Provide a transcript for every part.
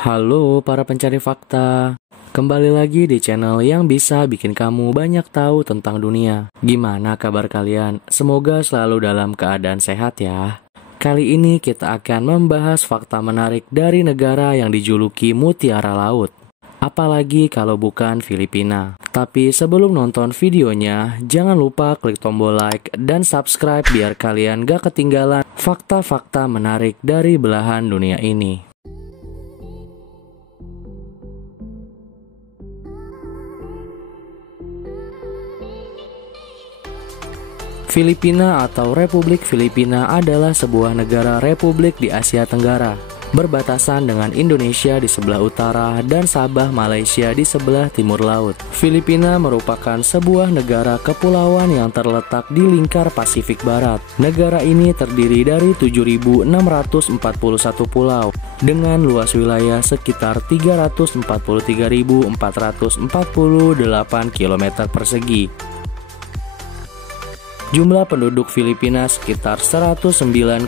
Halo para pencari fakta, kembali lagi di channel yang bisa bikin kamu banyak tahu tentang dunia. Gimana kabar kalian? Semoga selalu dalam keadaan sehat ya. Kali ini kita akan membahas fakta menarik dari negara yang dijuluki Mutiara Laut. Apalagi kalau bukan Filipina. Tapi sebelum nonton videonya, jangan lupa klik tombol like dan subscribe biar kalian gak ketinggalan fakta-fakta menarik dari belahan dunia ini. Filipina atau Republik Filipina adalah sebuah negara republik di Asia Tenggara, berbatasan dengan Indonesia di sebelah utara dan Sabah Malaysia di sebelah timur laut. Filipina merupakan sebuah negara kepulauan yang terletak di lingkar Pasifik Barat. Negara ini terdiri dari 7.641 pulau dengan luas wilayah sekitar 343.448 km persegi. Jumlah penduduk Filipina sekitar 109,6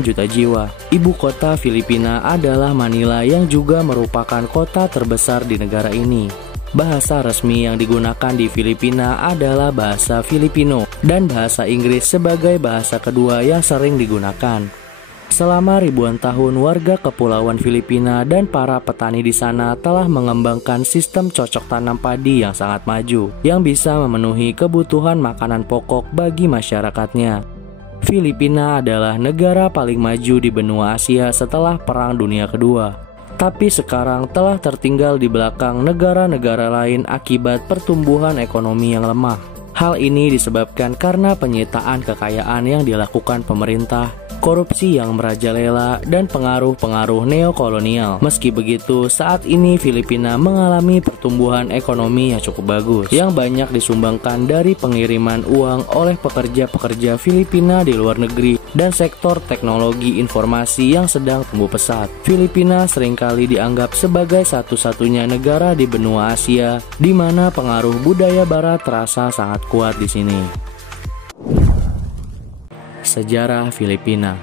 juta jiwa. Ibu kota Filipina adalah Manila yang juga merupakan kota terbesar di negara ini. Bahasa resmi yang digunakan di Filipina adalah bahasa Filipino dan bahasa Inggris sebagai bahasa kedua yang sering digunakan. Selama ribuan tahun, warga kepulauan Filipina dan para petani di sana telah mengembangkan sistem cocok tanam padi yang sangat maju, yang bisa memenuhi kebutuhan makanan pokok bagi masyarakatnya. Filipina adalah negara paling maju di benua Asia setelah Perang Dunia Kedua, tapi sekarang telah tertinggal di belakang negara-negara lain akibat pertumbuhan ekonomi yang lemah. Hal ini disebabkan karena penyitaan kekayaan yang dilakukan pemerintah, korupsi yang merajalela, dan pengaruh-pengaruh neokolonial. Meski begitu, saat ini Filipina mengalami pertumbuhan ekonomi yang cukup bagus, yang banyak disumbangkan dari pengiriman uang oleh pekerja-pekerja Filipina di luar negeri dan sektor teknologi informasi yang sedang tumbuh pesat. Filipina seringkali dianggap sebagai satu-satunya negara di benua Asia di mana pengaruh budaya barat terasa sangat kuat di sini. Sejarah Filipina.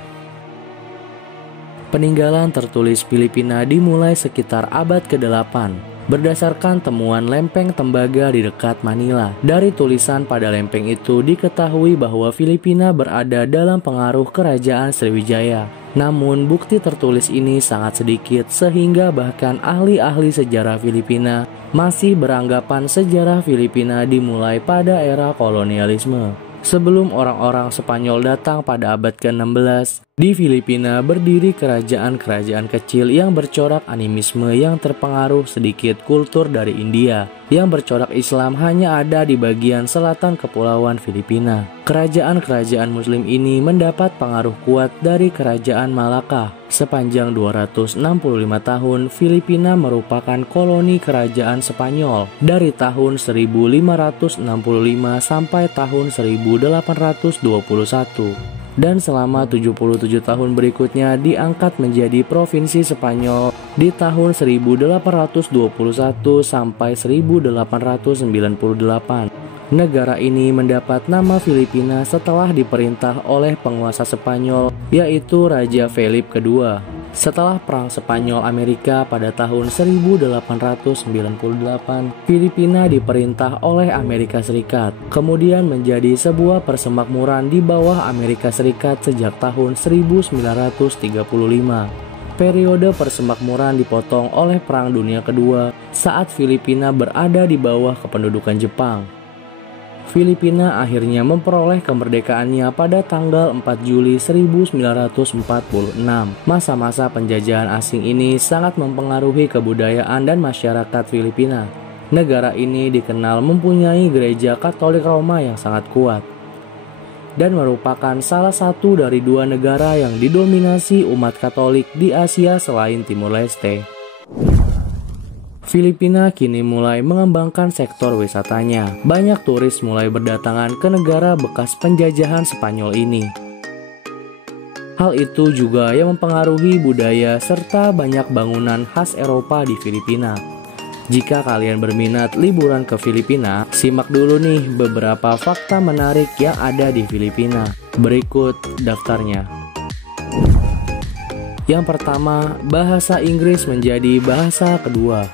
Peninggalan tertulis Filipina dimulai sekitar abad ke-8 berdasarkan temuan lempeng tembaga di dekat Manila. Dari tulisan pada lempeng itu diketahui bahwa Filipina berada dalam pengaruh kerajaan Sriwijaya. Namun bukti tertulis ini sangat sedikit sehingga bahkan ahli-ahli sejarah Filipina masih beranggapan sejarah Filipina dimulai pada era kolonialisme. Sebelum orang-orang Spanyol datang pada abad ke-16, di Filipina berdiri kerajaan-kerajaan kecil yang bercorak animisme yang terpengaruh sedikit kultur dari India. Yang bercorak Islam hanya ada di bagian selatan kepulauan Filipina. Kerajaan-kerajaan Muslim ini mendapat pengaruh kuat dari Kerajaan Malaka. Sepanjang 265 tahun, Filipina merupakan koloni kerajaan Spanyol dari tahun 1565 sampai tahun 1821. Dan selama 77 tahun berikutnya diangkat menjadi provinsi Spanyol di tahun 1821 sampai 1898. Negara ini mendapat nama Filipina setelah diperintah oleh penguasa Spanyol, yaitu Raja Philip II. Setelah Perang Spanyol-Amerika pada tahun 1898, Filipina diperintah oleh Amerika Serikat, kemudian menjadi sebuah persemakmuran di bawah Amerika Serikat sejak tahun 1935. Periode persemakmuran dipotong oleh Perang Dunia Kedua saat Filipina berada di bawah kependudukan Jepang. Filipina akhirnya memperoleh kemerdekaannya pada tanggal 4 Juli 1946. Masa-masa penjajahan asing ini sangat mempengaruhi kebudayaan dan masyarakat Filipina. Negara ini dikenal mempunyai gereja Katolik Roma yang sangat kuat dan merupakan salah satu dari dua negara yang didominasi umat Katolik di Asia selain Timur Leste. Filipina kini mulai mengembangkan sektor wisatanya. Banyak turis mulai berdatangan ke negara bekas penjajahan Spanyol ini. Hal itu juga yang mempengaruhi budaya serta banyak bangunan khas Eropa di Filipina. Jika kalian berminat liburan ke Filipina, simak dulu nih beberapa fakta menarik yang ada di Filipina. Berikut daftarnya. Yang pertama, bahasa Inggris menjadi bahasa kedua.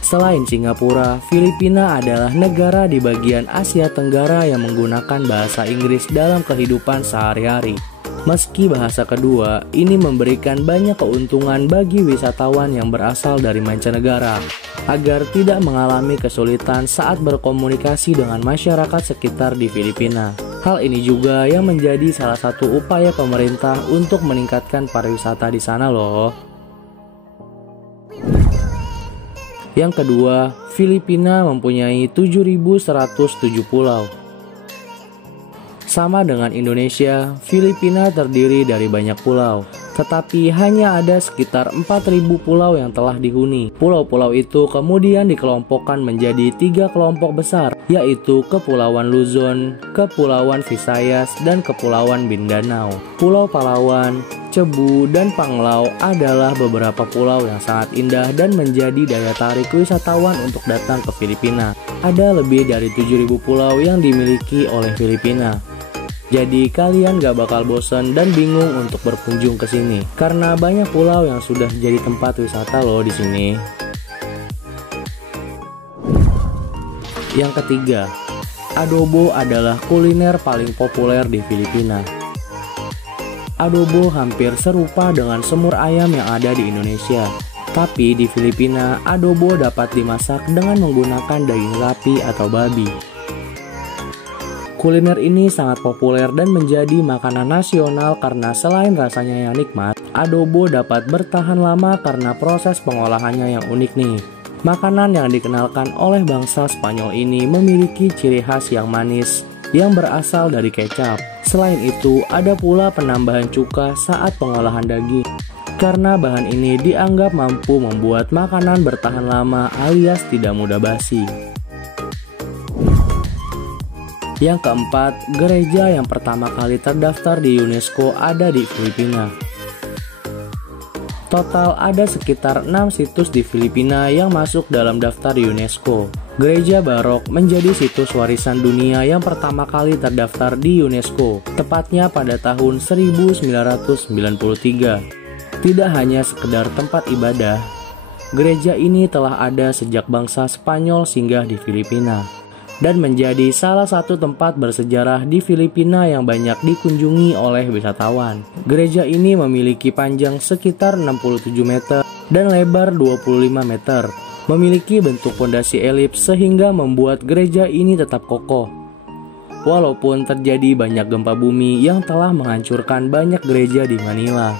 Selain Singapura, Filipina adalah negara di bagian Asia Tenggara yang menggunakan bahasa Inggris dalam kehidupan sehari-hari. Meski bahasa kedua, ini memberikan banyak keuntungan bagi wisatawan yang berasal dari mancanegara, agar tidak mengalami kesulitan saat berkomunikasi dengan masyarakat sekitar di Filipina. Hal ini juga yang menjadi salah satu upaya pemerintah untuk meningkatkan pariwisata di sana loh. Yang kedua, Filipina mempunyai 7.107 pulau. Sama dengan Indonesia, Filipina terdiri dari banyak pulau, tetapi hanya ada sekitar 4.000 pulau yang telah dihuni. Pulau-pulau itu kemudian dikelompokkan menjadi 3 kelompok besar, yaitu Kepulauan Luzon, Kepulauan Visayas, dan Kepulauan Mindanao. Pulau Palawan, Cebu, dan Panglao adalah beberapa pulau yang sangat indah dan menjadi daya tarik wisatawan untuk datang ke Filipina. Ada lebih dari 7.000 pulau yang dimiliki oleh Filipina. Jadi kalian gak bakal bosan dan bingung untuk berkunjung ke sini, karena banyak pulau yang sudah jadi tempat wisata loh di sini. Yang ketiga, adobo adalah kuliner paling populer di Filipina. Adobo hampir serupa dengan semur ayam yang ada di Indonesia. Tapi di Filipina, adobo dapat dimasak dengan menggunakan daging sapi atau babi. Kuliner ini sangat populer dan menjadi makanan nasional karena selain rasanya yang nikmat, adobo dapat bertahan lama karena proses pengolahannya yang unik nih. Makanan yang dikenalkan oleh bangsa Spanyol ini memiliki ciri khas yang manis yang berasal dari kecap. Selain itu, ada pula penambahan cuka saat pengolahan daging. Karena bahan ini dianggap mampu membuat makanan bertahan lama alias tidak mudah basi. Yang keempat, gereja yang pertama kali terdaftar di UNESCO ada di Filipina. Total ada sekitar 6 situs di Filipina yang masuk dalam daftar UNESCO. Gereja Barok menjadi situs warisan dunia yang pertama kali terdaftar di UNESCO, tepatnya pada tahun 1993. Tidak hanya sekedar tempat ibadah, gereja ini telah ada sejak bangsa Spanyol singgah di Filipina, dan menjadi salah satu tempat bersejarah di Filipina yang banyak dikunjungi oleh wisatawan. Gereja ini memiliki panjang sekitar 67 meter dan lebar 25 meter. Memiliki bentuk pondasi elips sehingga membuat gereja ini tetap kokoh. Walaupun terjadi banyak gempa bumi yang telah menghancurkan banyak gereja di Manila.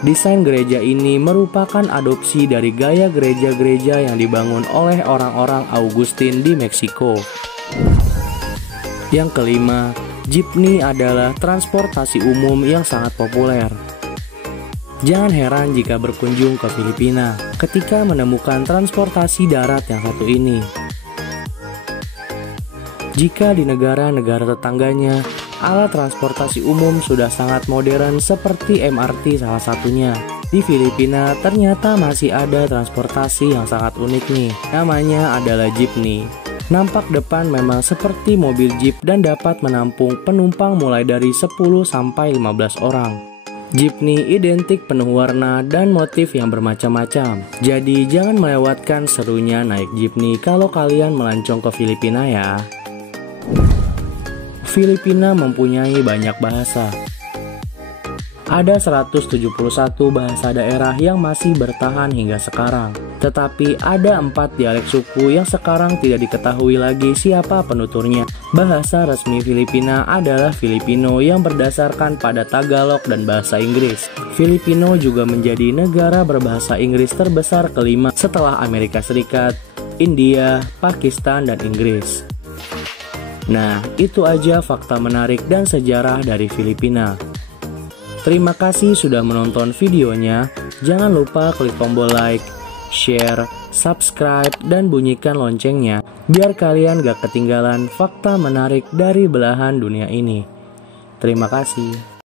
Desain gereja ini merupakan adopsi dari gaya gereja-gereja yang dibangun oleh orang-orang Augustin di Meksiko. Yang kelima, jeepney adalah transportasi umum yang sangat populer. Jangan heran jika berkunjung ke Filipina ketika menemukan transportasi darat yang satu ini. Jika di negara-negara tetangganya, alat transportasi umum sudah sangat modern seperti MRT salah satunya. Di Filipina ternyata masih ada transportasi yang sangat unik nih, namanya adalah jeepney. Nampak depan memang seperti mobil jeep dan dapat menampung penumpang mulai dari 10 sampai 15 orang. Jeepney identik penuh warna dan motif yang bermacam-macam. Jadi jangan melewatkan serunya naik jeepney kalau kalian melancong ke Filipina ya. Filipina mempunyai banyak bahasa. Ada 171 bahasa daerah yang masih bertahan hingga sekarang. Tetapi ada 4 dialek suku yang sekarang tidak diketahui lagi siapa penuturnya. Bahasa resmi Filipina adalah Filipino yang berdasarkan pada Tagalog dan bahasa Inggris. Filipino juga menjadi negara berbahasa Inggris terbesar kelima setelah Amerika Serikat, India, Pakistan, dan Inggris. Nah, itu aja fakta menarik dan sejarah dari Filipina. Terima kasih sudah menonton videonya. Jangan lupa klik tombol like, share, subscribe, dan bunyikan loncengnya biar kalian gak ketinggalan fakta menarik dari belahan dunia ini. Terima kasih.